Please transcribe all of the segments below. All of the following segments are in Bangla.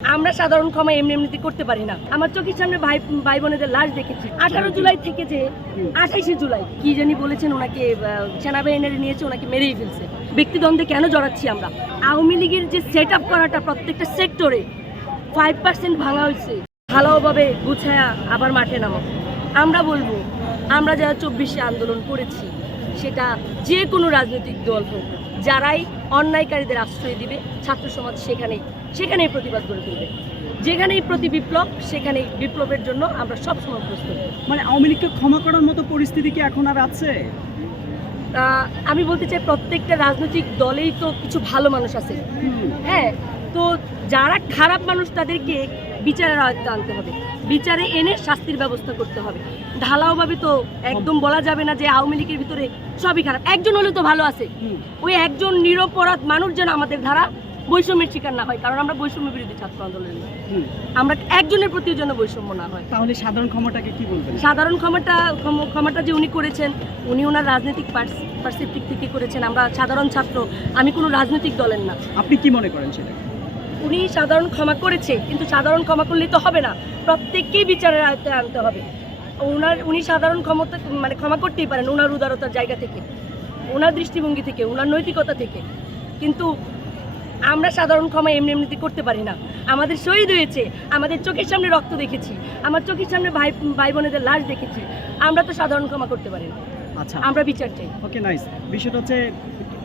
আমরা সাধারণ ক্ষমা এমনিতে করতে পারি না। আমার চোখের সামনে ভাই বোনেদের লাশ দেখেছি। 18 জুলাই থেকে যে 28 জুলাই কি জানি বলেছেন, ওনাকে সেনাবাহিনীরা নিয়েছে, ওনাকে মেরেই ফেলছে। ব্যক্তিদ্বন্দ্বে কেন জড়াচ্ছি আমরা? আওয়ামী লীগের যে সেট আপ করাটা প্রত্যেকটা সেক্টরে 5% ভাঙা হয়েছে, ভালোভাবে গুছায়া আবার মাঠে নামো। আমরা বলবো, আমরা যারা 24শে আন্দোলন করেছি, সেটা যে কোনো রাজনৈতিক দল হোক, যারাই অন্যায়কারীদের আশ্রয় দিবে, ছাত্র সমাজ সেখানেই প্রতিবাদ করে তুলবে। যেখানেই প্রতি বিপ্লব, সেখানেই বিপ্লবের জন্য আমরা সবসময় প্রস্তুত। মানে আওয়ামী লীগকে ক্ষমা করার মতো পরিস্থিতি কি এখন আর আছে? আমি বলতে চাই, প্রত্যেকটা রাজনৈতিক দলেই তো কিছু ভালো মানুষ আছে। হ্যাঁ, তো যারা খারাপ মানুষ তাদেরকে বিচারের আয়ত্তে আনতে হবে, বিচারে এনে শাস্তির ব্যবস্থা করতে হবে। ঢালাওভাবে তো একদম বলা যাবে না যে আওয়ামী লীগের ভিতরে সবই খারাপ। একজন হলে তো ভালো আছে, ওই একজন নিরপরাধ মানুষ যেন আমাদের ধারা বৈষম্যের শিকার না হয়। কারণ আমরা বৈষম্য বিরোধী ছাত্র আন্দোলন, আমরা একজনের প্রতি যেন বৈষম্য না হয়। তাহলে সাধারণ ক্ষমতাকে কি বলবেন? সাধারণ ক্ষমতা যে উনি করেছেন, উনি ওনার রাজনৈতিক পার্সপেক্টিভ থেকে করেছেন। আমরা সাধারণ ছাত্র, আমি কোনো রাজনৈতিক দলের না। আপনি কি মনে করেন সেটা? উনি সাধারণ ক্ষমা করেছে, কিন্তু সাধারণ ক্ষমা করলেই তো হবে না, প্রত্যেককেই বিচারের আয়ত্তে আনতে হবে। উনি সাধারণ ক্ষমা করতেই পারেন ওনার উদারতার জায়গা থেকে, ওনার দৃষ্টিভঙ্গি থেকে, ওনার নৈতিকতা থেকে। কিন্তু আমরা সাধারণ ক্ষমা এমনিতে করতে পারি না। আমাদের শহীদ হয়েছে, আমাদের চোখের সামনে রক্ত দেখেছি, আমার চোখের সামনে ভাই বোনেদের লাশ দেখেছি। আমরা তো সাধারণ ক্ষমা করতে পারি না। আচ্ছা, আমরা বিচার চাই। ওকে, নাইস। বিষয়টা হচ্ছে,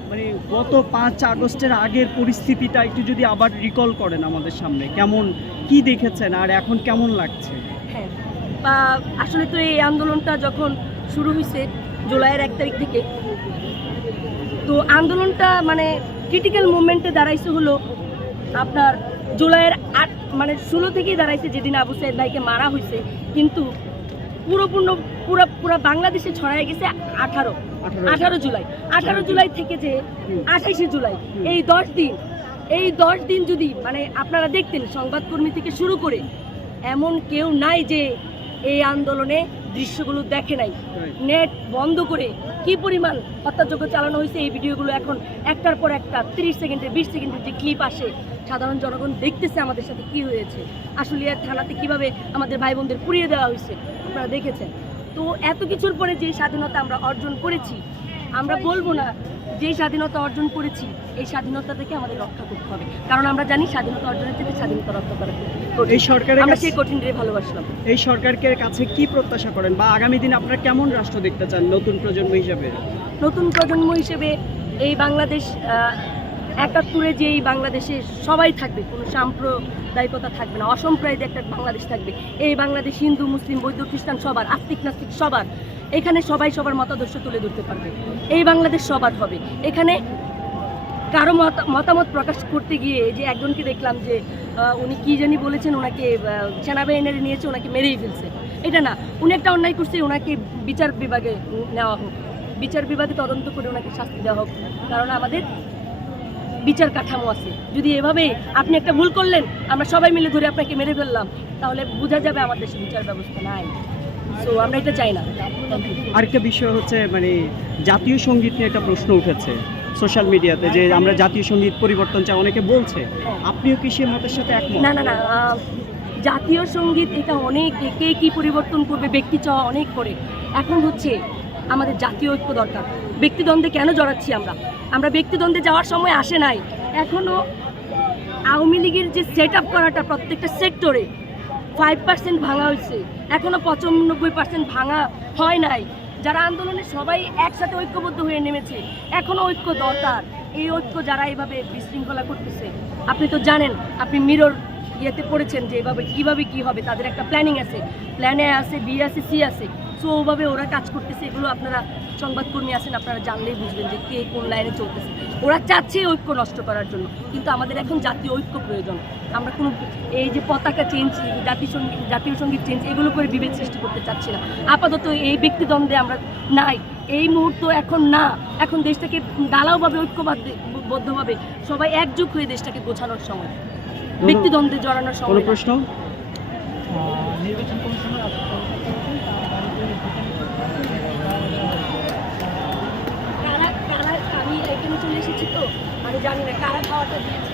মানে গত 5 আগস্টের আগের পরিস্থিতিটা একটু যদি আবার রিকল করেন আমাদের সামনে, কেমন কি দেখেছেন আর এখন কেমন লাগছে? হ্যাঁ, আসলে তো এই আন্দোলনটা যখন শুরু হয়েছে জুলাইয়ের 1 তারিখ থেকে, তো আন্দোলনটা মানে ক্রিটিক্যাল মুভমেন্টে দাঁড়াইছে হলো আপনার জুলাইয়ের 16 থেকেই দাঁড়াইছে, যেদিন আবু সাইদ ভাইকে মারা হয়েছে। কিন্তু পুরো বাংলাদেশে ছড়াই গেছে 18 জুলাই। 18 জুলাই থেকে যে 28 জুলাই, এই 10 দিন যদি মানে আপনারা দেখতেন, সংবাদকর্মী থেকে শুরু করে এমন কেউ নাই যে এই আন্দোলনে দৃশ্যগুলো দেখে নাই। নেট বন্ধ করে কি পরিমাণ হত্যাযজ্ঞ চালানো হয়েছে, এই ভিডিওগুলো এখন একটার পর একটা 30 সেকেন্ডে 20 সেকেন্ডের যে ক্লিপ আসে, সাধারণ জনগণ দেখতেছে আমাদের সাথে কি হয়েছে। আশুলিয়ার থানাতে কিভাবে আমাদের ভাই বোনদের পুড়িয়ে দেওয়া হয়েছে, আপনারা দেখেছেন। তো এত কিছুর পরে যে স্বাধীনতা আমরা অর্জন করেছি, আমরা বলবো না যে স্বাধীনতা অর্জন করেছি এই স্বাধীনতা থেকে আমাদের রক্ষা করতে হবে। কারণ আমরা জানি স্বাধীনতা অর্জনের থেকে স্বাধীনতা রক্ষা করা এই সরকারের আমরা সেই কঠিন রে ভালোবাসলাম। এই সরকারের কাছে কি প্রত্যাশা করেন, বা আগামী দিন আপনারা কেমন রাষ্ট্র দেখতে চান নতুন প্রজন্ম হিসেবে? নতুন প্রজন্ম হিসেবে এই বাংলাদেশ 71-এ যে এই বাংলাদেশে সবাই থাকবে, কোনো সাম্প্রদায়িকতা থাকবে না, অসম্প্রদায়িক একটা বাংলাদেশ থাকবে। এই বাংলাদেশ হিন্দু, মুসলিম, বৌদ্ধ, খ্রিস্টান সবার, আস্তিক নাস্তিক সবার, এখানে সবাই সবার মতাদর্শ তুলে ধরতে পারবে। এই বাংলাদেশ সবার হবে। এখানে কারো মতামত প্রকাশ করতে গিয়ে যে একজনকে দেখলাম যে উনি কি জানি বলেছেন, ওনাকে সেনাবাহিনীরা নিয়েছে, ওনাকে মেরেই ফেলছে। এটা না, উনি একটা অন্যায় করছে, ওনাকে বিচার বিভাগে নেওয়া হোক, বিচার বিভাগে তদন্ত করে ওনাকে শাস্তি দেওয়া হোক। কারণ আমাদের বিচার কাঠামো আছে। যদি এভাবে আপনি একটা ভুল করলেন, আমরা সবাই মিলে ধরে আপনাকে মেরে ফেললাম, তাহলে বোঝা যাবে আমাদের দেশে বিচার ব্যবস্থা নাই। সো আমরা এটা চাই না। আরেকটা বিষয় হচ্ছে, মানে জাতীয় সঙ্গীত নিয়ে একটা প্রশ্ন উঠেছে সোশ্যাল মিডিয়াতে, যে আমরা জাতীয় সঙ্গীত পরিবর্তন চাই, অনেকে বলছে। আপনিও কি সে মতের সাথে একমত? না, জাতীয় সঙ্গীত এটা অনেক, কে কি পরিবর্তন করবে, ব্যক্তি চাওয়া অনেক করে। এখন হচ্ছে আমাদের জাতীয় ঐক্য দরকার। ব্যক্তিদ্বন্দ্বে কেন জড়াচ্ছি আমরা ব্যক্তিদ্বন্দ্বে যাওয়ার সময় আসে নাই। এখনও আওয়ামী লীগের যে সেট আপ করাটা প্রত্যেকটা সেক্টরে 5% ভাঙা হয়েছে, এখনও 95% ভাঙা হয় নাই। যারা আন্দোলনে সবাই একসাথে ঐক্যবদ্ধ হয়ে নেমেছে, এখনও ঐক্য দরকার। এই ঐক্য যারা এইভাবে বিশৃঙ্খলা করতেছে, আপনি তো জানেন, আপনি মিরর ইয়েতে পড়েছেন যে কীভাবে কী হবে, তাদের একটা প্ল্যানিং আছে, প্ল্যানে আছে, বি আছে, সি আছে। সো ওভাবে ওরা কাজ করতেছে। এগুলো আপনারা সংবাদকর্মী আছেন, আপনারা জানলেই বুঝবেন যে কে কোন লাইনে চলতেছে। ওরা চাচ্ছে ঐক্য নষ্ট করার জন্য, কিন্তু আমাদের এখন জাতীয় ঐক্য প্রয়োজন। আমরা কোনো এই যে পতাকা চেঞ্জ, জাতীয় সঙ্গীত চেঞ্জ, এগুলো করে বিভেদ সৃষ্টি করতে চাচ্ছি না। আপাতত এই ব্যক্তিদ্বন্দ্বে আমরা নাই, এই মুহূর্ত এখন না। এখন দেশটাকে ঢালাওভাবে ঐক্যবদ্ধভাবে সবাই একযুগ হয়ে দেশটাকে গোছানোর সময়, ব্যক্তিদ্বন্দ্বে জড়ানোর সময়। প্রশ্ন নির্বাচন কমিশনের আমি এখানে চলে এসেছি, তো আমি জানি না কারা খাওয়াটা দিয়েছে।